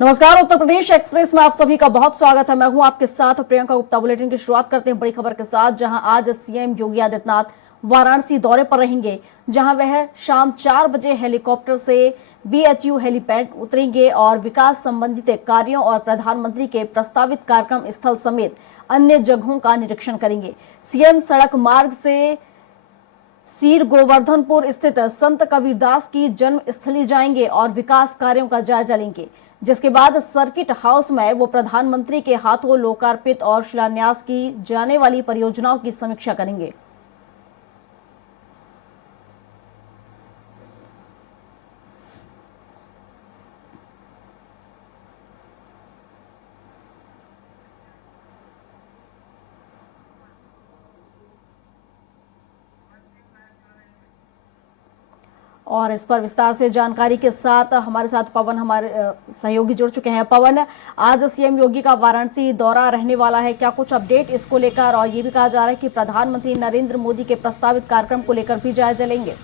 नमस्कार, उत्तर प्रदेश एक्सप्रेस में आप सभी का बहुत स्वागत है। मैं हूं आपके साथ प्रियंका गुप्ता। बुलेटिन की शुरुआत करते हैं बड़ी खबर के साथ, जहां आज सीएम योगी आदित्यनाथ वाराणसी दौरे पर रहेंगे, जहां वह शाम 4 बजे हेलीकॉप्टर से बीएचयू हेलीपैड उतरेंगे और विकास संबंधित कार्यों और प्रधानमंत्री के प्रस्तावित कार्यक्रम स्थल समेत अन्य जगहों का निरीक्षण करेंगे। सीएम सड़क मार्ग से सीर गोवर्धनपुर स्थित संत कबीरदास की जन्म स्थली जाएंगे और विकास कार्यों का जायजा लेंगे, जिसके बाद सर्किट हाउस में वो प्रधानमंत्री के हाथों लोकार्पित और शिलान्यास की जाने वाली परियोजनाओं की समीक्षा करेंगे। और इस पर विस्तार से जानकारी के साथ हमारे साथ पवन, हमारे सहयोगी जुड़ चुके हैं। पवन, आज सीएम योगी का वाराणसी दौरा रहने वाला है, क्या कुछ अपडेट इसको लेकर? और ये भी कहा जा रहा है कि प्रधानमंत्री नरेंद्र मोदी के प्रस्तावित कार्यक्रम को लेकर भी जायजा लेंगे।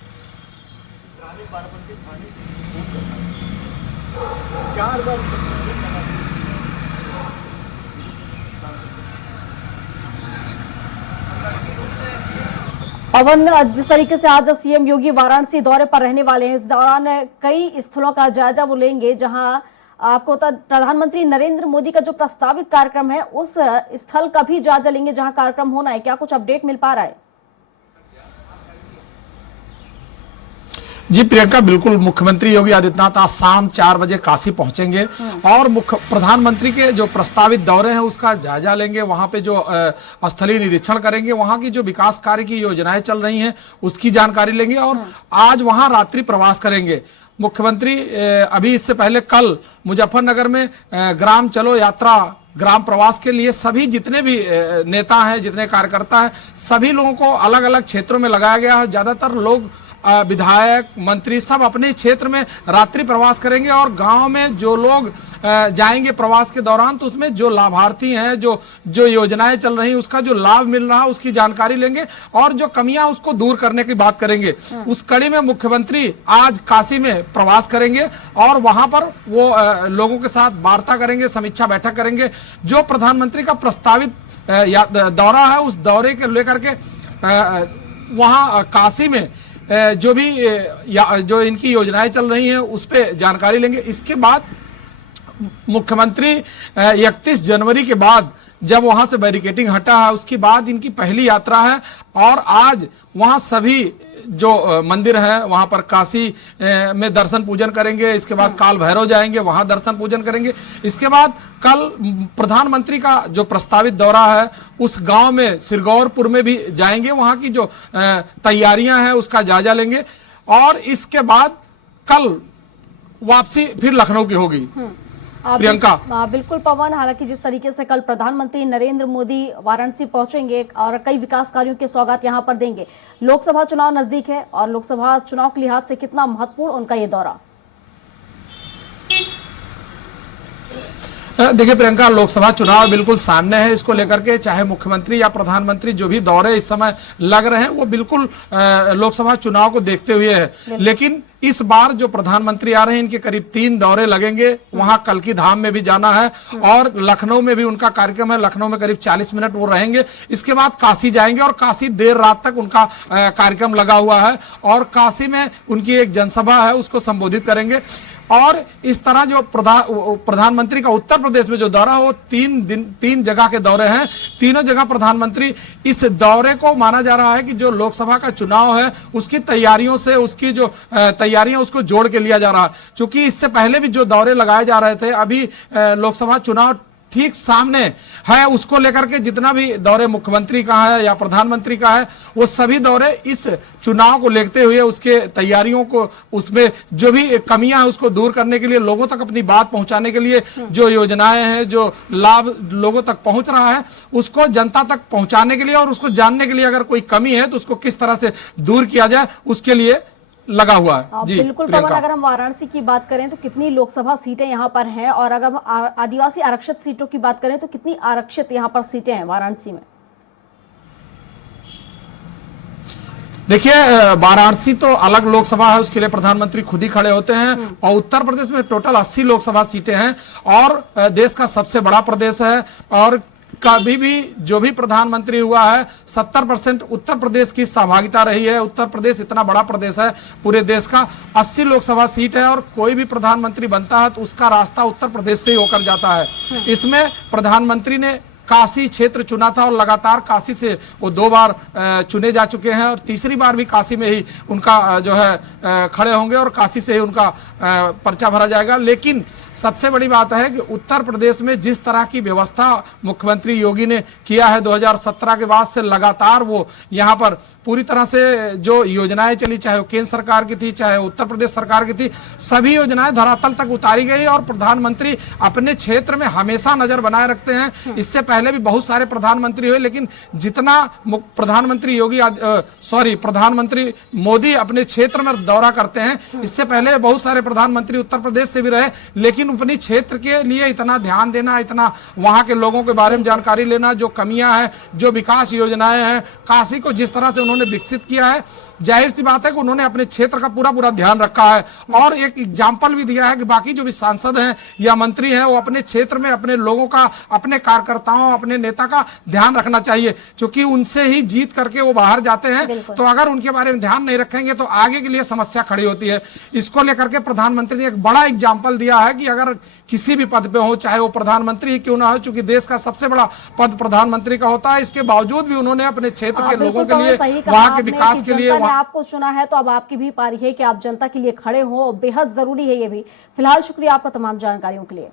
पवन, जिस तरीके से आज सीएम योगी वाराणसी दौरे पर रहने वाले हैं, इस दौरान कई स्थलों का जायजा वो लेंगे, जहां आपको प्रधानमंत्री नरेंद्र मोदी का जो प्रस्तावित कार्यक्रम है उस स्थल का भी जायजा लेंगे जहां कार्यक्रम होना है। क्या कुछ अपडेट मिल पा रहा है? जी प्रियंका, बिल्कुल। मुख्यमंत्री योगी आदित्यनाथ आज शाम 4 बजे काशी पहुंचेंगे और प्रधानमंत्री के जो प्रस्तावित दौरे हैं उसका जायजा लेंगे। वहां पे जो स्थलीय निरीक्षण करेंगे, वहां की जो विकास कार्य की योजनाएं चल रही हैं उसकी जानकारी लेंगे और आज वहां रात्रि प्रवास करेंगे। मुख्यमंत्री अभी इससे पहले कल मुजफ्फरनगर में ग्राम चलो यात्रा ग्राम प्रवास के लिए सभी जितने भी नेता हैं, जितने कार्यकर्ता हैं, सभी लोगों को अलग अलग क्षेत्रों में लगाया गया है। ज्यादातर लोग विधायक, मंत्री सब अपने क्षेत्र में रात्रि प्रवास करेंगे और गांव में जो लोग जाएंगे प्रवास के दौरान, तो उसमें जो लाभार्थी हैं, जो योजनाएं चल रही हैं, उसका जो लाभ मिल रहा है उसकी जानकारी लेंगे और जो कमियां उसको दूर करने की बात करेंगे। उस कड़ी में मुख्यमंत्री आज काशी में प्रवास करेंगे और वहां पर वो लोगों के साथ वार्ता करेंगे, समीक्षा बैठक करेंगे। जो प्रधानमंत्री का प्रस्तावित दौरा है उस दौरे के लेकर के वहां काशी में जो इनकी योजनाएं चल रही हैं उस पे जानकारी लेंगे। इसके बाद मुख्यमंत्री 31 जनवरी के बाद जब वहां से बैरिकेडिंग हटा है उसके बाद इनकी पहली यात्रा है और आज वहां सभी जो मंदिर है वहां पर काशी में दर्शन पूजन करेंगे। इसके बाद काल भैरव जाएंगे, वहां दर्शन पूजन करेंगे। इसके बाद कल प्रधानमंत्री का जो प्रस्तावित दौरा है उस गांव में सिरगौरपुर में भी जाएंगे, वहां की जो तैयारियां हैं उसका जायजा लेंगे और इसके बाद कल वापसी फिर लखनऊ की होगी। प्रियंका, बिल्कुल पवन, हालांकि जिस तरीके से कल प्रधानमंत्री नरेंद्र मोदी वाराणसी पहुंचेंगे और कई विकास कार्यों की सौगात यहां पर देंगे, लोकसभा चुनाव नजदीक है और लोकसभा चुनाव के लिहाज से कितना महत्वपूर्ण उनका ये दौरा? देखिए प्रियंका, लोकसभा चुनाव बिल्कुल सामने है। इसको लेकर के चाहे मुख्यमंत्री या प्रधानमंत्री जो भी दौरे इस समय लग रहे हैं वो बिल्कुल लोकसभा चुनाव को देखते हुए है। लेकिन इस बार जो प्रधानमंत्री आ रहे हैं इनके करीब 3 दौरे लगेंगे। वहां कल्की धाम में भी जाना है और लखनऊ में भी उनका कार्यक्रम है। लखनऊ में करीब 40 मिनट वो रहेंगे। इसके बाद काशी जाएंगे और काशी देर रात तक उनका कार्यक्रम लगा हुआ है और काशी में उनकी एक जनसभा है उसको संबोधित करेंगे। और इस तरह जो प्रधानमंत्री का उत्तर प्रदेश में जो दौरा है वो 3 जगह के दौरे हैं। तीनों जगह प्रधानमंत्री इस दौरे को माना जा रहा है कि जो लोकसभा का चुनाव है उसकी तैयारियों से, उसकी जो तैयारियां उसको जोड़ के लिया जा रहा है। क्योंकि इससे पहले भी जो दौरे लगाए जा रहे थे, अभी लोकसभा चुनाव ठीक सामने है, उसको लेकर के जितना भी दौरे मुख्यमंत्री का है या प्रधानमंत्री का है वो सभी दौरे इस चुनाव को लेते हुए उसके तैयारियों को, उसमें जो भी कमियां हैं उसको दूर करने के लिए, लोगों तक अपनी बात पहुंचाने के लिए, जो योजनाएं हैं, जो लाभ लोगों तक पहुंच रहा है उसको जनता तक पहुंचाने के लिए और उसको जानने के लिए अगर कोई कमी है तो उसको किस तरह से दूर किया जाए उसके लिए लगा हुआ है। जी बिल्कुल पवन, अगर हम वाराणसी की बात करें तो कितनी लोकसभा सीटें यहाँ पर हैं और अगर हम आदिवासी आरक्षित सीटों की बात करें तो कितनी आरक्षित यहाँ पर सीटें हैं वाराणसी में? देखिए वाराणसी तो अलग लोकसभा है, उसके लिए प्रधानमंत्री खुद ही खड़े होते हैं। और उत्तर प्रदेश में टोटल 80 लोकसभा सीटें हैं और देश का सबसे बड़ा प्रदेश है। और कभी भी जो भी प्रधानमंत्री हुआ है 70% उत्तर प्रदेश की सहभागिता रही है। उत्तर प्रदेश इतना बड़ा प्रदेश है, पूरे देश का 80 लोकसभा सीट है और कोई भी प्रधानमंत्री बनता है तो उसका रास्ता उत्तर प्रदेश से ही होकर जाता है। इसमें प्रधानमंत्री ने काशी क्षेत्र चुना था और लगातार काशी से वो 2 बार चुने जा चुके हैं और तीसरी बार भी काशी में ही उनका जो है खड़े होंगे और काशी से ही उनका पर्चा भरा जाएगा। लेकिन सबसे बड़ी बात है कि उत्तर प्रदेश में जिस तरह की व्यवस्था मुख्यमंत्री योगी ने किया है 2017 के बाद से लगातार वो यहाँ पर पूरी तरह से जो योजनाएं चली, चाहे वो केंद्र सरकार की थी चाहे उत्तर प्रदेश सरकार की थी, सभी योजनाएं धरातल तक उतारी गई और प्रधानमंत्री अपने क्षेत्र में हमेशा नजर बनाए रखते हैं। इससे पहले भी बहुत सारे प्रधानमंत्री हुए, लेकिन जितना प्रधानमंत्री मोदी अपने क्षेत्र में दौरा करते हैं, इससे पहले बहुत सारे प्रधानमंत्री उत्तर प्रदेश से भी रहे, लेकिन अपने क्षेत्र के लिए इतना ध्यान देना, इतना वहां के लोगों के बारे में जानकारी लेना, जो कमियां हैं, जो विकास योजनाएं हैं, काशी को जिस तरह से उन्होंने विकसित किया है, जाहिर सी बात है कि उन्होंने अपने क्षेत्र का पूरा ध्यान रखा है। और एक एग्जाम्पल भी दिया है कि बाकी जो भी सांसद हैं या मंत्री हैं वो अपने क्षेत्र में अपने लोगों का, अपने कार्यकर्ताओं, अपने नेता का ध्यान रखना चाहिए, क्योंकि उनसे ही जीत करके वो बाहर जाते हैं। तो अगर उनके बारे में ध्यान नहीं रखेंगे तो आगे के लिए समस्या खड़ी होती है। इसको लेकर के प्रधानमंत्री ने एक बड़ा एग्जाम्पल दिया है कि अगर किसी भी पद पे हो, चाहे वो प्रधानमंत्री ही क्यों ना हो, चूंकि देश का सबसे बड़ा पद प्रधानमंत्री का होता है, इसके बावजूद भी उन्होंने अपने क्षेत्र के लोगों के लिए, वहां के विकास के लिए आपको चुना है तो अब आपकी भी पारी है कि आप जनता के लिए खड़े हो, बेहद जरूरी है ये भी। फिलहाल शुक्रिया आपका तमाम जानकारियों के लिए।